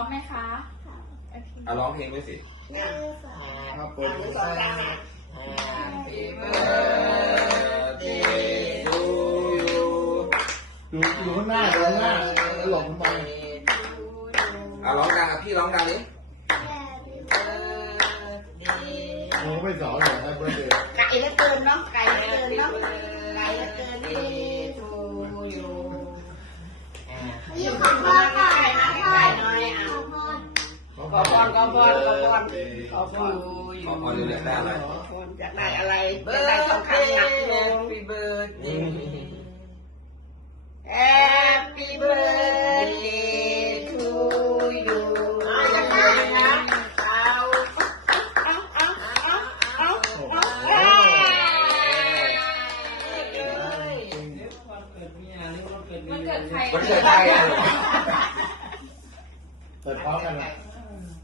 ร้องไหมคะร้องเพลงด้วยสิมาเปิดดูสองดังอ่ะ Happy birthday to you อยู่ข้างหน้าอยู่ข้างหน้าหลงทำไม ร้องดังพี่ร้องดังดิ มึงไม่สอนหรอกให้เปิดเด็ก ไก่ละเกินเนาะไก่ละเกินเนาะไก่ละเกินนี่ของพ่อก่อนนะพ่อหน่อยอ่ะขอพรขอพรเรื่องได้อะไร อยากได้อะไรอยากได้ทองคำหนักลง Happy birthday to you อยากได้นะมันเกิดใครอ่ะ เปิดพร้อมกันนะ เ